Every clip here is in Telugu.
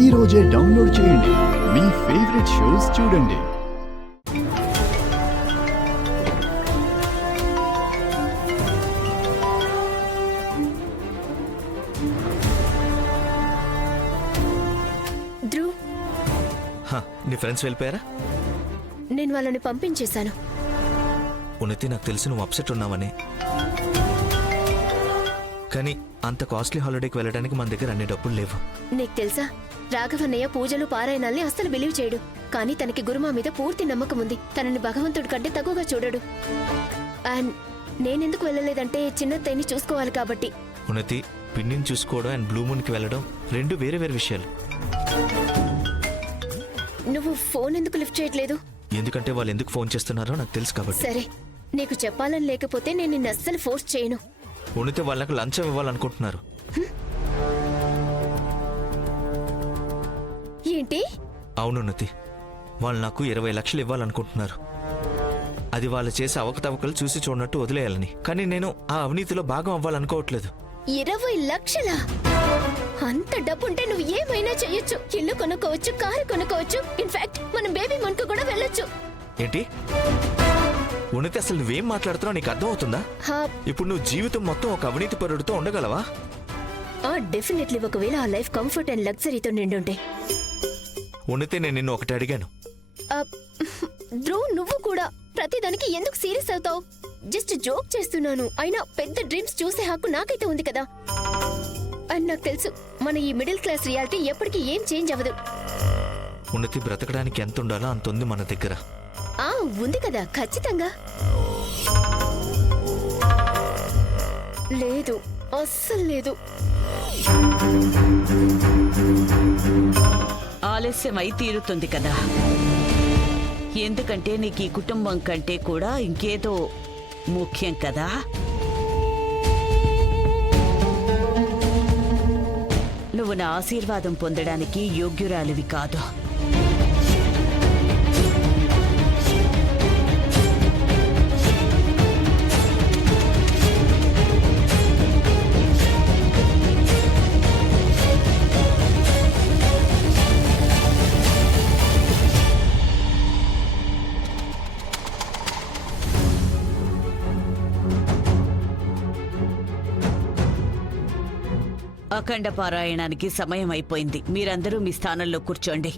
ఈ రోజే డౌన్లోడ్ చేయండి. మీ ఫేవరెట్ షోస్ చూడండి. ధ్రువ్, నీ ఫ్రెండ్స్ వెళ్ళిపోయారా? నేను వాళ్ళని పంపించేశాను. ఉన్నతి, నాకు తెలిసి నువ్వు అప్సెట్ ఉన్నావని. కానీ అంత కాస్ట్లీ హాలిడేకి వెళ్ళడానికి మన దగ్గర అన్ని డబ్బులు లేవు. నీకు తెలుసా, రాఘవన్నయ్య పూజలు పారాయణాల్ని అస్సలు బిలీవ్ చేయడు. కానీ తనకి గురుమా మీద పూర్తి నమ్మకం ఉంది. తనని భగవంతుడి కంటే తక్కువగా చూడడు. అండ్ నేనెందుకు వెళ్ళలేదంటే చిన్నత్తయ్యని చూసుకోవాలి కాబట్టి. ఉన్నతి, పిన్నిని చూసుకోవడం అండ్ బ్లూ మూన్కి వెళ్ళడం రెండు వేరే వేరే విషయాలు. నువ్వు ఫోన్ ఎందుకు లిఫ్ట్ చేయట్లేదు? ఎందుకంటే వాళ్ళు ఎందుకు ఫోన్ చేస్తున్నారో నాకు తెలుసు కాబట్టి. సరే, నీకు చెప్పాలని లేకపోతే నేను నిన్ను అస్సలు ఫోర్స్ చేయను. ఉన్నతి, వాళ్ళకి లంచం ఇవ్వాలనుకుంటున్నారు. ఏంటి? అవును ఉన్నతి, వాళ్ళు నాకు 20 లక్షలు ఇవ్వాలనుకుంటున్నారు. అది వాళ్ళు చేసే అవకతవకలు చూసి చూడనట్టు వదిలేయాలని. కానీ నేను ఆ అవినీతిలో భాగం అవ్వాలనుకోవట్లేదు. 20 లక్షలా? అంత డబ్బుంటే నువ్వు ఏమైనా చెయ్యొచ్చు. ఇల్లు కొనుక్కోవచ్చు, కారు కొనుక్కోవచ్చు. ఇన్ఫాక్ట్ మనం బేబీ మనకు కూడా వెళ్ళొచ్చు. ఏంటి ఉన్నతి, అసలు నువ్వేం మాట్లాడుతున్నావు? నీకు అర్థం అవుతుందా? ఇప్పుడు నువ్వు జీవితం మొత్తం ఒక అవినీతి పరుడితో ఉండగలవా? డెఫినెట్లీ. ఒకవేళ ఆ లైఫ్ కంఫర్ట్ అండ్ లగ్జరీతో నిండుంటే. ఉన్నతి, నేను నిన్ను ఒకటి అడిగాను. ధ్రువ్, నువ్వు కూడా ప్రతిదానికి ఎందుకు సీరియస్ అవుతావు? జస్ట్ జోక్ చేస్తున్నాను. అయినా పెద్ద డ్రీమ్స్ చూసే హక్కు నాకైతే ఉంది కదా. అండ్ నాకు తెలుసు, మన ఈ మిడిల్ క్లాస్ రియాలిటీ ఎప్పటికీ ఏం చేంజ్ అవ్వదు. ఉన్నతి, బ్రతకడానికి ఎంత ఉండాలో అంత ఉంది మన దగ్గర. ఉంది కదా, ఖచ్చితంగా. లేదు, అస్సలు లేదు. ఆలస్యమై తీరుతుంది కదా. ఎందుకంటే నీకు ఈ కుటుంబం కంటే కూడా ఇంకేదో ముఖ్యం కదా. నువ్వు నా ఆశీర్వాదం పొందడానికి యోగ్యురాలివి కాదు. అఖండ పారాయణానికి సమయం అయిపోయింది. మీరందరూ మీ స్థానంలో కూర్చోండి.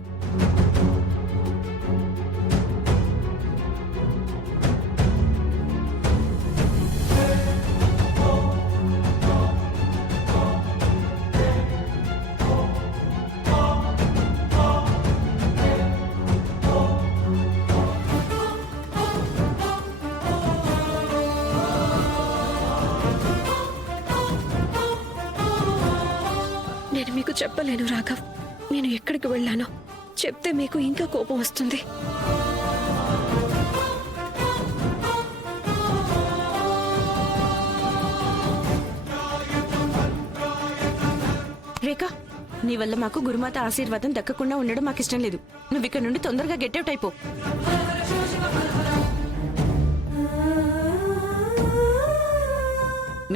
నేను మీకు చెప్పలేను రాఘవ్. నేను ఎక్కడికి వెళ్ళానో చెప్తే మీకు ఇంకా కోపం వస్తుంది. రేఖ, నీ వల్ల మాకు గురుమాత ఆశీర్వాదం దక్కకుండా ఉండడం మాకు ఇష్టం లేదు. నువ్వు ఇక్కడ నుండి తొందరగా గెట్ అవుట్ అయిపో.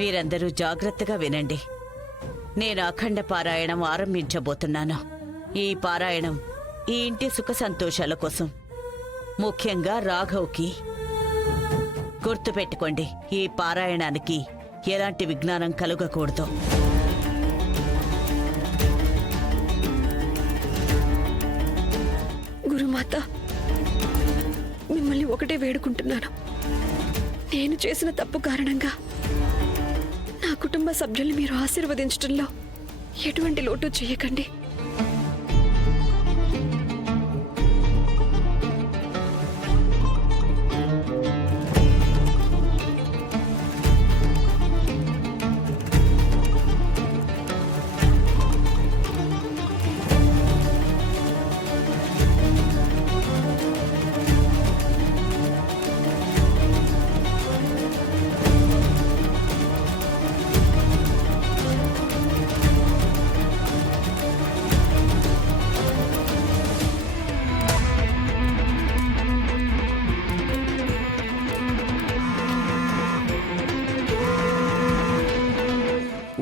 మీరందరూ జాగ్రత్తగా వినండి. నేను అఖండ పారాయణం ఆరంభించబోతున్నాను. ఈ పారాయణం ఈ ఇంటి సుఖ సంతోషాల కోసం, ముఖ్యంగా రాఘవ్కి. గుర్తుపెట్టుకోండి, ఈ పారాయణానికి ఎలాంటి విజ్ఞానం కలుగకూడదు. గురుమాత, మిమ్మల్ని ఒకటే వేడుకుంటున్నాను. నేను చేసిన తప్పు కారణంగా నా కుటుంబ సభ్యుల్ని మీరు ఆశీర్వదించడంలో ఎటువంటి లోటు చేయకండి.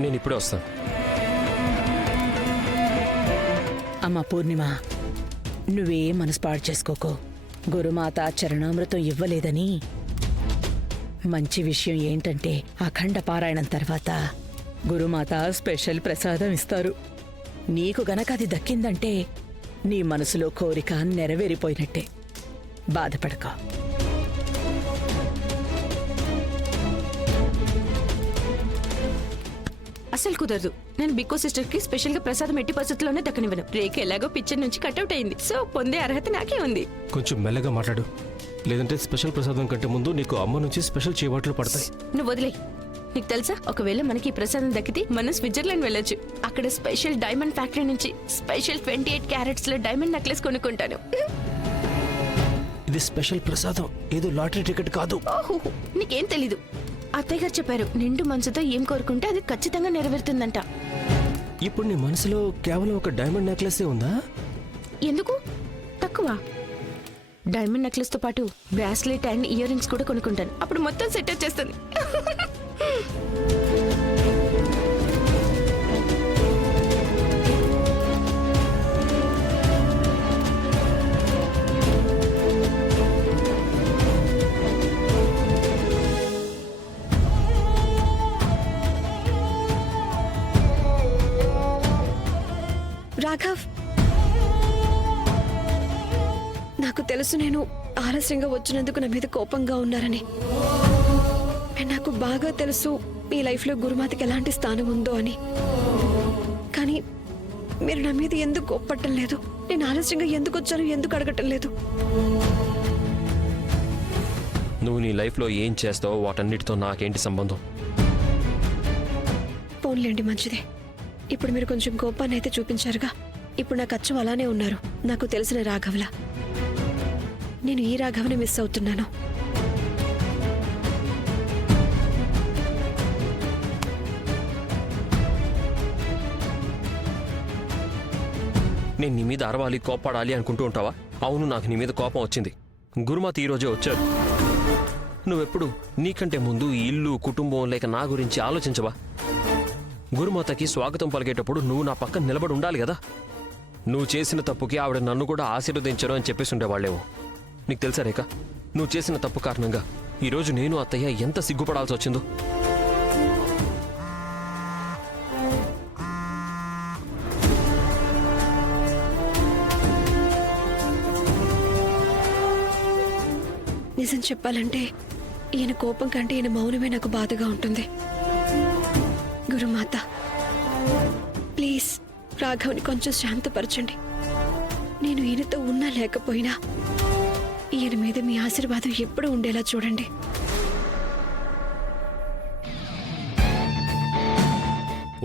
నేను ఇప్పుడే వస్తాను. అమ్మా పూర్ణిమ, నువ్వే మనసు పాడు చేసుకోకో. గురుమాత చరణామృతం ఇవ్వలేదని. మంచి విషయం ఏంటంటే అఖండ పారాయణం తర్వాత గురుమాత స్పెషల్ ప్రసాదం ఇస్తారు. నీకు గనక అది దక్కిందంటే నీ మనసులో కోరిక నెరవేరిపోయినట్టే. బాధపడక. అసలు కుదరదు. నేను బిక్కో సిస్టర్ కి స్పెషల్ గా ప్రసాదం ఎట్టి పరిస్థితుల్లోనే దక్కనివ్వను. రేఖ ఎలాగో పిక్చర్ నుంచి కట్అవుట్ అయింది, సో పొందే అర్హత నాకే ఉంది. కొంచెం మెల్లగా మాట్లాడు, లేదంటే స్పెషల్ ప్రసాదం కంటే ముందు నీకు అమ్మ నుంచి స్పెషల్ చేపట్లు పడతాయి. నువ్వు వదిలే. నీకు తెలుసా, ఒకవేళ మనకి ఈ ప్రసాదం దక్కితే మనం స్విట్జర్లాండ్ వెళ్ళొచ్చు. అక్కడ స్పెషల్ డైమండ్ ఫ్యాక్టరీ నుంచి స్పెషల్ 28 క్యారెట్స్ లో డైమండ్ నెక్లెస్ కొనుక్కుంటాను. ఇది స్పెషల్ ప్రసాదం, ఏదో లాటరీ టికెట్ కాదు. ఓహో, నీకేం తెలీదు. అత్తయ్య గారు చెప్పారు, నిండు మనసుతో ఏం కోరుకుంటే అది ఖచ్చితంగా నెరవేరుతుందంట. ఇప్పుడు నీ మనసులో కేవలం ఒక డైమండ్ నెక్లెస్ ఉందా? ఎందుకు తక్కువ? డైమండ్ నెక్లెస్ తో పాటు బ్రాస్లెట్ అండ్ ఇయర్ రింగ్స్ కూడా కొనుక్కుంటాను. అప్పుడు మొత్తం సెట్ వచ్చేస్తుంది. రాఘవ్, నాకు తెలుసు నేను ఆలస్యంగా వచ్చినందుకు నా మీద కోపంగా ఉన్నారని. నాకు బాగా తెలుసు మీ లైఫ్లో గురుమాతకి ఎలాంటి స్థానం ఉందో అని. కానీ మీరు నా మీద ఎందుకు కోప్పట్టం లేదు? నేను ఆలస్యంగా ఎందుకు వచ్చాను, ఎందుకు అడగటం లేదు? నువ్వు నీ లైఫ్లో ఏం చేస్తావో వాటన్నిటితో నాకేంటి సంబంధం? పోన్లేండి, మంచిదే. ఇప్పుడు మీరు కొంచెం కోపాన్ని అయితే చూపించారుగా. ఇప్పుడు నాకు అచ్చం అలానే ఉన్నారు, నాకు తెలిసిన రాఘవలా. నేను ఈ రాఘవని మిస్ అవుతున్నాను. నేను నీ మీద అరవాలి, కోపాడాలి అనుకుంటూ ఉంటావా? అవును, నాకు నీ మీద కోపం వచ్చింది. గురుమాత ఈరోజే వచ్చారు. నువ్వెప్పుడు నీకంటే ముందు ఈ ఇల్లు, కుటుంబం లేక నా గురించి ఆలోచించవా? గురుమాతకి స్వాగతం పలికేటప్పుడు నువ్వు నా పక్కన నిలబడి ఉండాలి కదా. నువ్వు చేసిన తప్పుకి ఆవిడ నన్ను కూడా ఆశీర్వదించరు అని చెప్పేసి ఉండేవాళ్ళేమో. నీకు తెలుసా రేఖ, నువ్వు చేసిన తప్పు కారణంగా ఈరోజు నేను అత్తయ్య ఎంత సిగ్గుపడాల్సి వచ్చిందో. నిజం చెప్పాలంటే ఈయన కోపం కంటే ఈయన మౌనమే నాకు బాధగా ఉంటుంది. గురుమాత, ప్లీజ్ రాఘవ్ని కొంచెం శాంతపరచండి. నేను ఈయనతో ఉన్నా లేకపోయినా ఈయన మీద మీ ఆశీర్వాదం ఎప్పుడూ ఉండేలా చూడండి.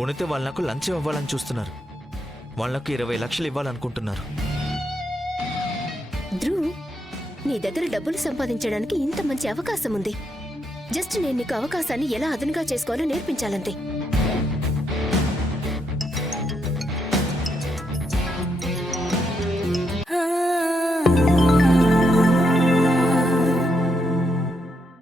ఉనితే వాళ్ళు నాకు లంచం ఇవ్వాలని చూస్తున్నారు. వాళ్ళకు 20 లక్షలు ఇవ్వాలనుకుంటున్నారు. ధ్రువ్, నీ దగ్గర డబ్బులు సంపాదించడానికి ఇంత మంచి అవకాశం ఉంది. జస్ట్ నేను నీకు అవకాశాన్ని ఎలా అదనుగా చేసుకోవాలో నేర్పించాలంతే.